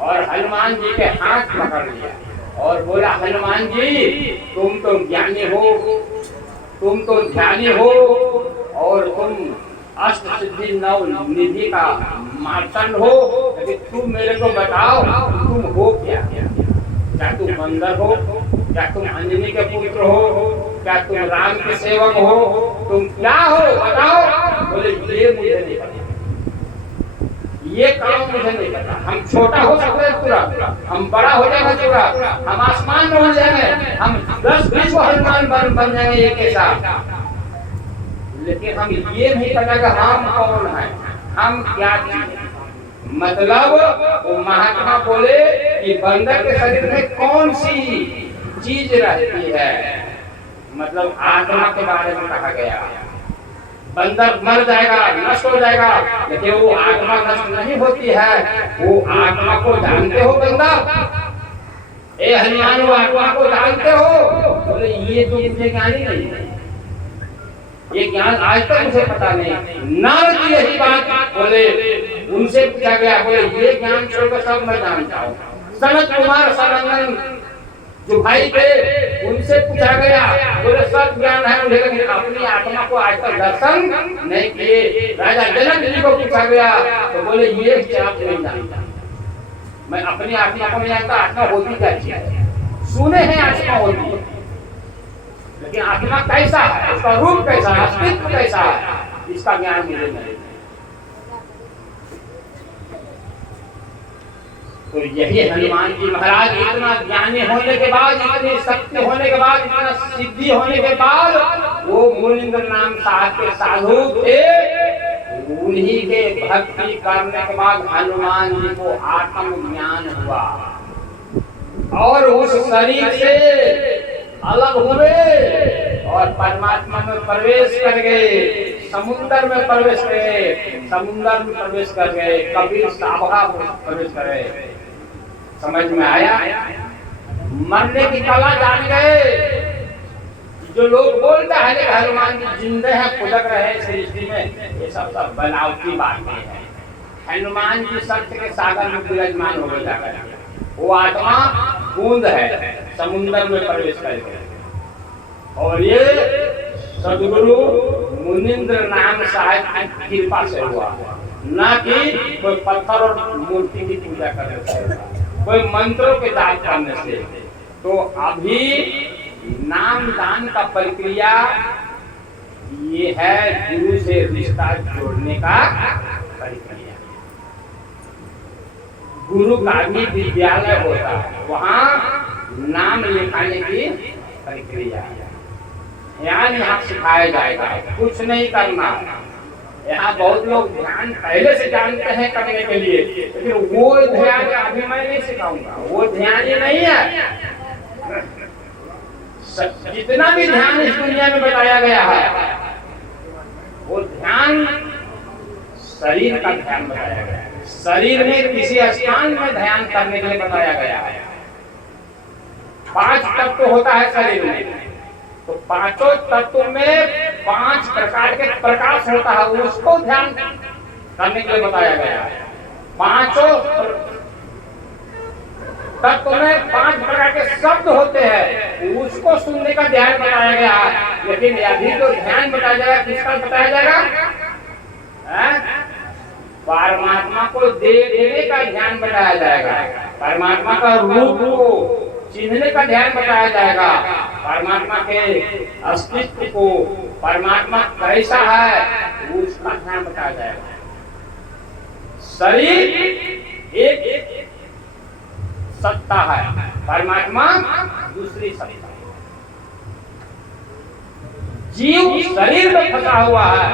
और हनुमान जी के हाथ पकड़ लिया और बोला, हनुमान जी तुम तो ज्ञानी हो, तुम तो ध्यानी हो, और तुम अष्ट सिद्धि 9 निधि का मार्तंड हो, लेकिन तुम मेरे को बताओ तुम हो क्या? क्या तुम बंदर हो? क्या तुम अंजनी के पुत्र हो? क्या तुम राम के सेवक हो? तुम क्या हो बताओ? बोले ये मुझे नहीं पता, ये काम मुझे नहीं पता। हम छोटा हो सकते हैं पूरा, हम बड़ा हो जाएगा पूरा, हम आसमान में उड़ जाएंगे, हम 10-20 हनुमान बन जाएंगे एक के साथ, लेकिन हम ये नहीं पता कि हम कौन है, हम क्या चीज। मतलब वो महात्मा बोले कि बंदर के शरीर में कौन सी चीज रहती है, मतलब आत्मा के बारे में कहा गया। बंदर मर जाएगा, नष्ट हो जाएगा, लेकिन वो आत्मा नष्ट नहीं होती है। वो आत्मा को जानते हो बंदर? ए हनुमान, वो आत्मा को जानते हो? बोले ये तो मुझे ज्ञानी नहीं है, ये ज्ञान आज तक मुझे पता नहीं। नारद जी यही बात बोले, उनसे पूछा गया, बोले ये ज्ञान छोड़कर सब मैं जानता हूँ। सनत कुमार सनंदन जो भाई थे उनसे पूछा गया, बोले सब ज्ञान है मुझे, लेकिन अपनी आत्मा को आज तक दर्शन नहीं किए। राजा जनक जी को पूछा गया तो बोले ये आप नहीं जानता, मैं अपनी आत्मा को नहीं जानता, आत्मा होती क्या चीज। सुने हैं आत्मा होती है, लेकिन आत्मा कैसा है, उसका रूप कैसा है, अस्तित्व कैसा है, इसका ज्ञान मुझे नहीं। तो यही हनुमान जी महाराज इतना ज्ञानी होने के बाद, इतनी शक्ति होने के बाद, इतना सिद्धि होने के बाद, वो मुनिंद्र नाम साहब के साधु थे। उन्हीं के भक्ति करने के बाद हनुमान जी को आत्म ज्ञान हुआ और उस शरीर से अलग हुए और परमात्मा में प्रवेश कर गए। समुद्र में प्रवेश करे, समुद्र में प्रवेश कर गए, कबीर साबा प्रवेश करे। समझ में आया? मरने की कला जान गए। जो लोग बोलता है कि हनुमान जी जिंदे हैं, खुदक रहे हैं सृष्टि में, ये सब बनावटी बातें हैं। हनुमान जी सत्य के सागर में विराजमान हो गए जाकर, वो आत्मा बूंद है, समुद्र में प्रवेश कर गए। और ये सदगुरु मुनिंद्र नाम साहब की कृपा से हुआ, न कि कोई पत्थर और मूर्ति की पूजा करने से, कोई मंत्रों के जाप करने से। तो अभी नाम दान का प्रक्रिया ये है गुरु से रिश्ता जोड़ने का प्रक्रिया। गुरु का भी विद्यालय होता है, वहाँ नाम लिखाने की प्रक्रिया है। यहाँ सिखाया जाएगा, कुछ नहीं करना। यहाँ बहुत लोग ध्यान पहले से जानते हैं करने के लिए, लेकिन वो ध्यान अभी मैं नहीं सिखाऊंगा। वो ध्यान ही नहीं है। जितना भी ध्यान इस दुनिया में बताया गया है, वो ध्यान शरीर का ध्यान बताया गया है। शरीर में किसी स्थान में ध्यान करने के लिए बताया गया है। 5 तत्व होता है शरीर में, तो पांचों तत्व में 5 प्रकार के प्रकाश होता है, उसको ध्यान करने के लिए बताया गया है। पांचों तत्व में 5 प्रकार के शब्द होते हैं, उसको सुनने का ध्यान बताया गया है। लेकिन अभी जो ध्यान बताया जाएगा, किसका बताया जाएगा? परमात्मा को देखने का ध्यान बताया जाएगा, परमात्मा का रूप को चिन्हने का ध्यान बताया जाएगा, परमात्मा के अस्तित्व को, परमात्मा कैसा है उसका ध्यान बताया जाएगा। शरीर एक सत्ता है, परमात्मा दूसरी सत्ता है। जीव शरीर में फंसा हुआ है,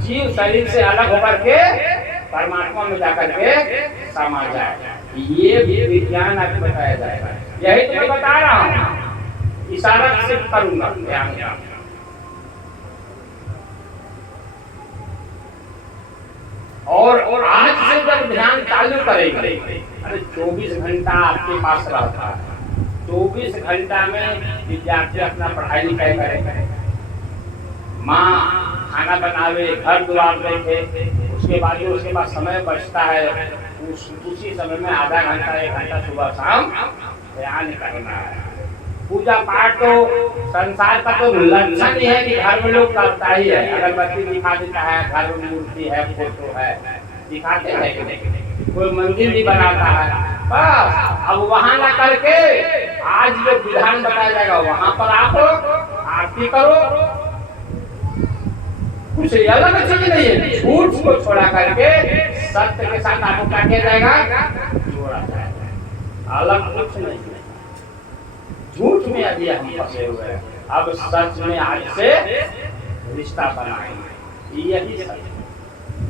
जीव शरीर से अलग होकर के परमात्मा में जाकर के समा जाए। ये भी विज्ञान आपको बताया जाएगा। यही तो मैं बता रहा हूँ, इशारा से करूंगा ध्यान। और आज से जब ध्यान चालू करेंगे, अरे 24 घंटा आपके पास रहता है। 24 घंटा में विद्यार्थी अपना पढ़ाई लिखाई करेंगे, माँ खाना बनावे, घर द्वार देखे, उसके बाद समय बचता है, उसी समय में आधा घंटा 1 घंटा सुबह शाम ध्यान करना है। पूजा पाठ तो संसार का तो लक्षण ही है कि घर में लोग करता ही है। अगरबत्ती दिखा देता है, घर में मूर्ति है, फोटो है, दिखाते हैं कि नहीं? कोई मंदिर भी बनाता है, बस। अब वहां ना करके आज जो विधान बताया जाएगा वहां पर आप आरती करो। कुछ अलग चीज नहीं है, झूठ को छोड़ा करके सत्य के साथ आपको क्या किया जाएगा? जोड़ा जाएगा। अलग कुछ नहीं है। झूठ में अभी हम फंसे हुए हैं, अब सच में आज से रिश्ता बनाएंगे। यही सत्य,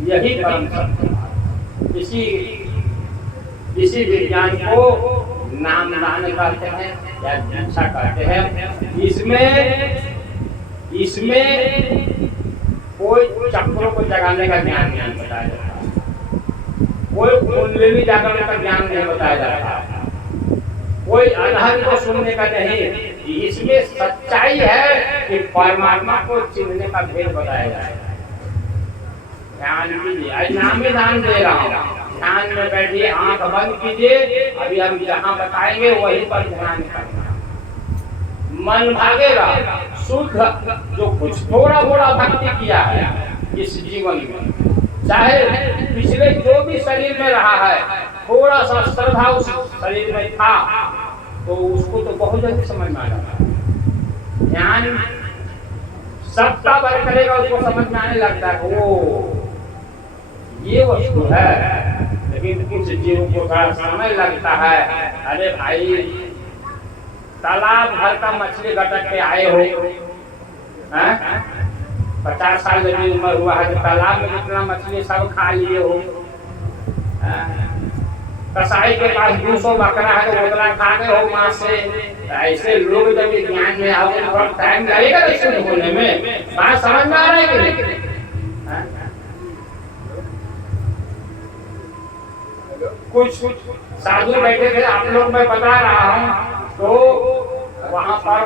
यही परम सत्य। इसी विज्ञान को नाम दान कहते हैं या दीक्षा कहते हैं। इसमें कोई चक्रों को जगाने का ज्ञान नहीं बताया जाता, कोई कुंडली जागरण का ज्ञान नहीं बताया जाता, कोई अनहद को सुनने का नहीं। इसमें सच्चाई है कि परमात्मा को चिन्हने का भेद बताया जाएगा। ध्यान कीजिए, नाम ही दान दे रहा हूँ। ध्यान में बैठिए, आंख बंद कीजिए। अभी हम जहाँ बताएंगे वहीं पर ध्यान करना। मन भागेगा, शुद्ध जो कुछ थोड़ा मोड़ा भक्ति किया है इस जीवन में, चाहे पिछले जो भी शरीर में रहा है, थोड़ा सा श्रद्धा उस शरीर में था तो उसको तो बहुत जल्दी समझ में आ जाता है। ध्यान सबका बर करेगा, उसको समझ में आने लगता है वो ये वस्तु है। लेकिन कुछ जीवों को थोड़ा समय लगता है। अरे भाई, तालाब भर का मछली गटक के आए हो, 50 साल जब उम्र हुआ है तो तालाब में जितना मछली सब खा लिए हो। कसाई के पास 200 बकरा है तो उतना खा गए हो मां से। ऐसे लोग जब ज्ञान में आओगे थोड़ा टाइम लगेगा इसको होने में। बात समझ में आ रहा है कि नहीं? कुछ साधु बैठे थे, आप लोग मैं बता रहा हूँ, तो वहां पर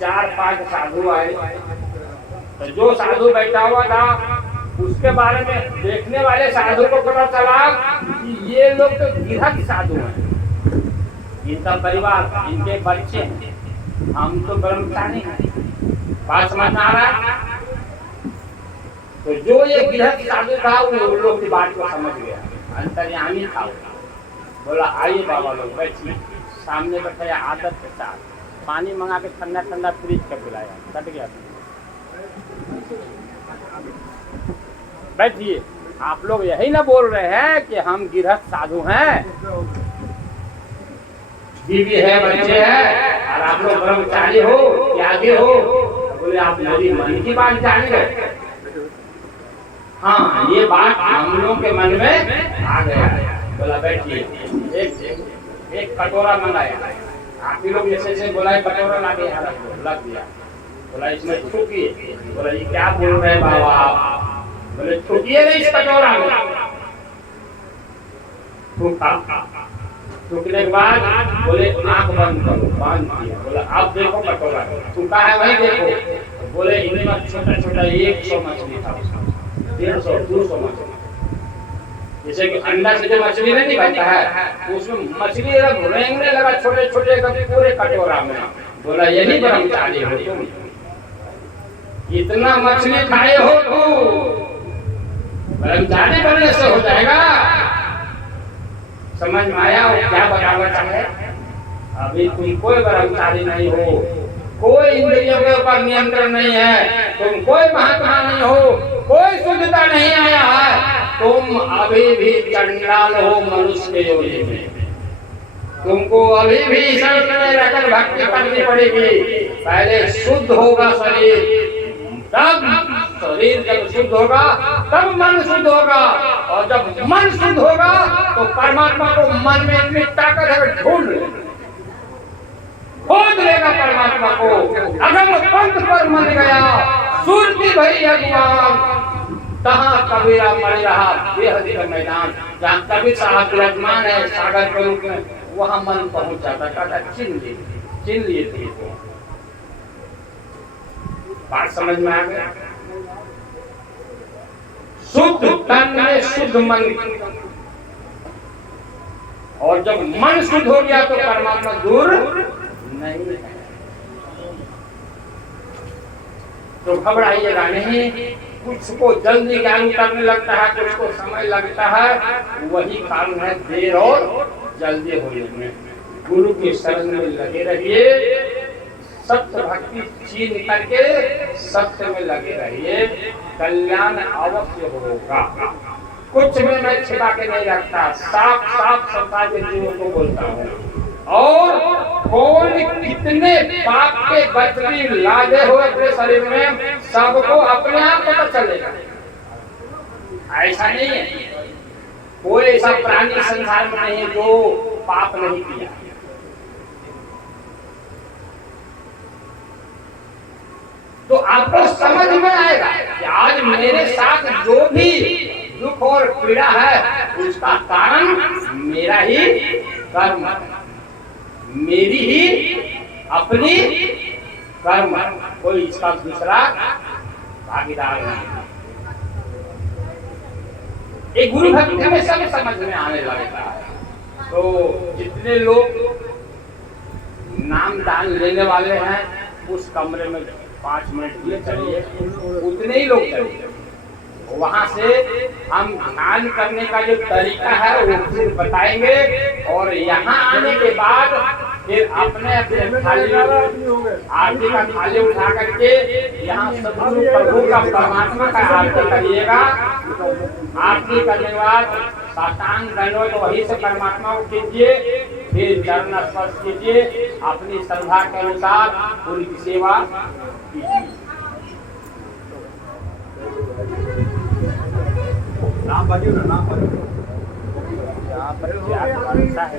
4-5 साधु आए। तो जो साधु बैठा हुआ था उसके बारे में देखने वाले साधु को पता चला कि ये लोग तो गृहस्थ साधु हैं, इनका परिवार, इनके बच्चे हैं, हम तो ब्रह्मचारी हैं। बात समझ में आ रहा है? तो जो ये गृहस्थ साधु था उन लोगों की बात को समझ गया, अंतर्यामी था। बोला आइए बाबा लोग बैठिए। सामने बैठे आदत के साथ पानी मंगा के ठंडा ठंडा फ्रिज का पिलाया, कट गया। बैठिए, आप लोग यही ना बोल रहे हैं कि हम गृहस्थ साधु हैं, बीवी है, बच्चे हैं, और आप लोग ब्रह्मचारी हो, त्यागी हो। बोले आप मेरी मन की बात जान गए। हाँ, ये बात हम लोग के मन में आ गया। बोला बैठिए। एक कटोरा मंगाया, आप ही लोग जैसे बोला कटोरा ला के रख दिया। बोला इसमें थूकिए। बोला ये क्या बोल रहे हैं बाबा आप? बोले थूकिए नहीं इस कटोरा में। थूका, थूकने के बाद बोले आंख बंद करो, बांध दिया। बोला अब देखो कटोरा, थूका है वही देखो। बोले इनमें छोटा छोटा 100 मछली था, 150-200 मछली। जैसे कि अंडा से जो मछली नहीं निकलता है, उसमें मछली रेंगने लगा छोटे छोटे पूरे कटोरा में। बोला यही ब्रह्मचारी हो तुम, इतना मछली खाए हो तू, ब्रह्मचारी बनने से हो जाएगा। समझ में आया वो क्या बताना चाहे? अभी तुम कोई ब्रह्मचारी नहीं हो, कोई इंद्रियों के ऊपर नियंत्रण नहीं है, तुम कोई महात्मा नहीं हो, कोई शुद्धता नहीं आया है, तुम अभी भी चंडाल हो मनुष्य के योनि में। तुमको अभी भी शरीर में रहकर भक्ति करनी पड़ेगी। पहले शुद्ध होगा शरीर, तब शरीर जब शुद्ध होगा तब मन शुद्ध होगा, और जब मन शुद्ध होगा तो परमात्मा को मन में इतनी ताकत है ढूंढ खोज लेगा परमात्मा को। अगम पंथ पर मन गया सुरती भरी अज्ञान, तहाँ कबीरा पड़ रहा बेहद का मैदान। जहाँ कबीर साहब विराजमान है सागर के रूप में, वहाँ मन पहुंच जाता। कहता चिन्ह लिए थे। बात समझ में आ गया? शुद्ध तन में शुद्ध मन, और जब मन शुद्ध हो गया तो परमात्मा दूर नहीं है। तो घबराइएगा नहीं। कुछ को जल्दी ज्ञान करने लगता है, कुछ को समय लगता है, वही कारण है देर और जल्दी होने में। गुरु की शरण में लगे रहिए, सत्य भक्ति छीन करके सत्य में लगे रहिए, कल्याण अवश्य होगा। कुछ में मैं छिपा के नहीं रखता, साफ साफ संसार के जीवों को बोलता हूँ। और कौन कितने पाप के बचपन लादे हुए अपने शरीर में, सबको अपने आप पता चलेगा। ऐसा नहीं है, कोई ऐसा प्राणी संसार में नहीं है जो पाप नहीं किया। तो आपको समझ में आएगा कि आज मेरे साथ जो भी दुख और पीड़ा है उसका कारण मेरा ही कर्म, मेरी ही अपनी कर्म, कोई इसका दूसरा भागीदार नहीं। एक गुरु भक्ति में सब समझ में आने लगता है। तो जितने लोग नाम दान लेने वाले हैं उस कमरे में 5 मिनट के लिए चलिए, उतने ही लोग चलिए। वहां से हम ध्यान करने का जो तरीका है वो फिर बताएंगे, और यहाँ आने के बाद फिर अपने अपने थाली आरती का थाली उठा करके यहाँ सदगुरु प्रभु का परमात्मा का आरती करिएगा। आरती करने के बाद साष्टांग दंडवत वहीं से परमात्मा को कीजिए, फिर चरण स्पर्श कीजिए, अपनी श्रद्धा के अनुसार पूरी सेवा कीजिए। नाम बताइए ना, नाम बताइए। यहाँ पर क्या करता है?